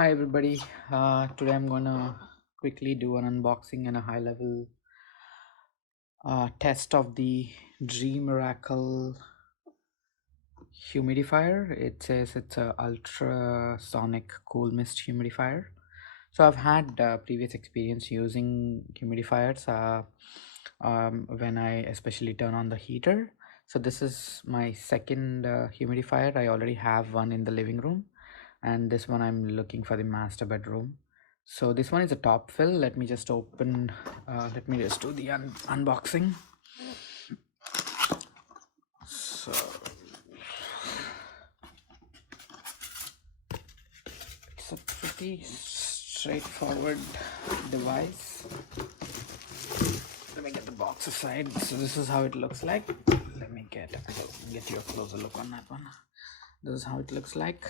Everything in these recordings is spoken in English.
Hi everybody. Today I'm gonna quickly do an unboxing and a high level test of the Dreamiracle humidifier. It says it's a ultrasonic cool mist humidifier. So I've had previous experience using humidifiers when I especially turn on the heater. So this is my second humidifier. I already have one in the living room, and this one I'm looking for the master bedroom. So this one is a top fill. Let me just do the unboxing. So it's a pretty straightforward device. Let me get the box aside. So this is how it looks like. Let me get you a closer look on that one. This is how it looks like.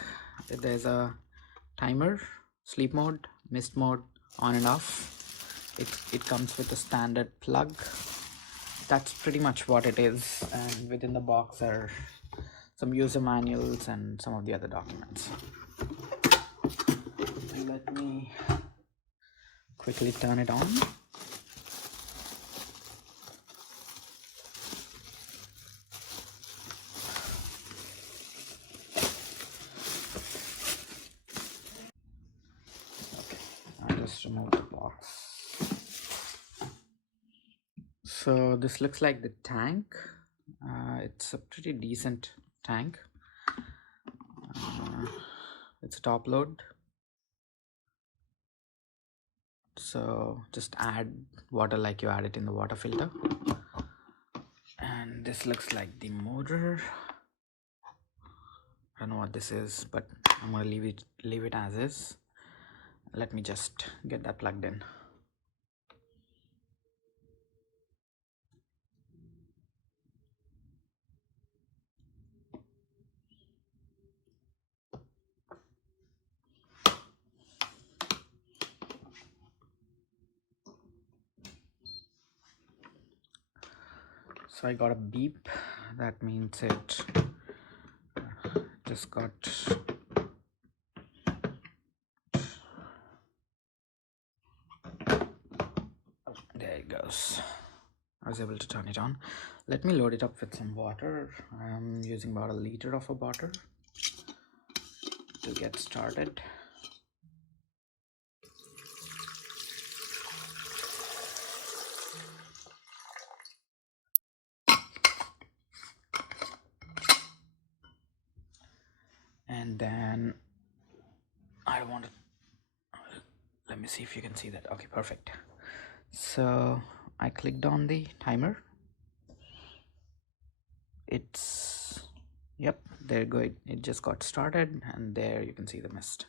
There's a timer, sleep mode, mist mode, on and off. It comes with a standard plug. That's pretty much what it is, and within the box are some user manuals and some of the other documents. Let me quickly turn it on. I'll just remove the box. So this looks like the tank. It's a pretty decent tank. It's a top load. So just add water like you add it in the water filter. And this looks like the motor. I don't know what this is, but I'm gonna leave it as is. Let me just get that plugged in. So I got a beep. That means it just got there it goes. I was able to turn it on. Let me load it up with some water. I'm using about 1 liter of water to get started. And then I want to, let me see if you can see that. Okay, perfect. So I clicked on the timer. It's, yep, there you go. It just got started, and there you can see the mist.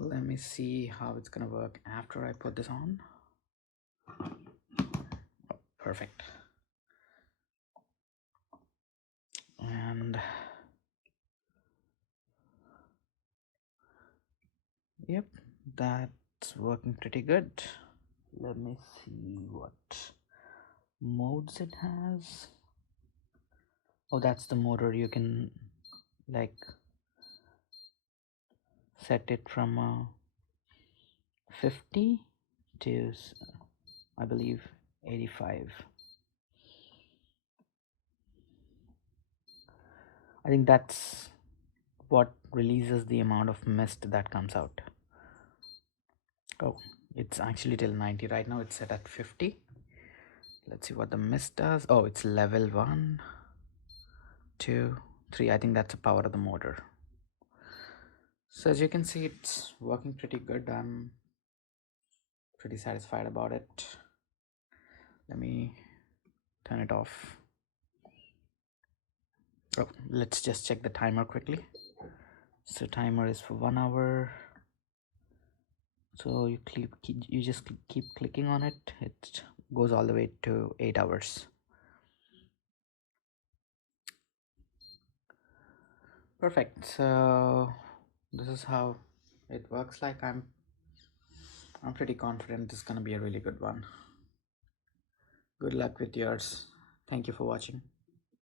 Let me see how it's gonna work after I put this on. Oh, perfect. And yep, that's working pretty good. Let me see what modes it has. Oh, that's the motor. You can like set it from 50 to I believe 85. I think that's what releases the amount of mist that comes out. Oh, it's actually till 90 right now. It's set at 50. Let's see what the mist does. Oh, it's level 1, 2, 3. I think that's the power of the motor. So as you can see, it's working pretty good. I'm pretty satisfied about it. Let me turn it off. Oh, let's just check the timer quickly. So timer is for 1 hour. So you just keep clicking on it. It goes all the way to 8 hours. Perfect. So this is how it works. Like I'm pretty confident this is gonna be a really good one. Good luck with yours. Thank you for watching.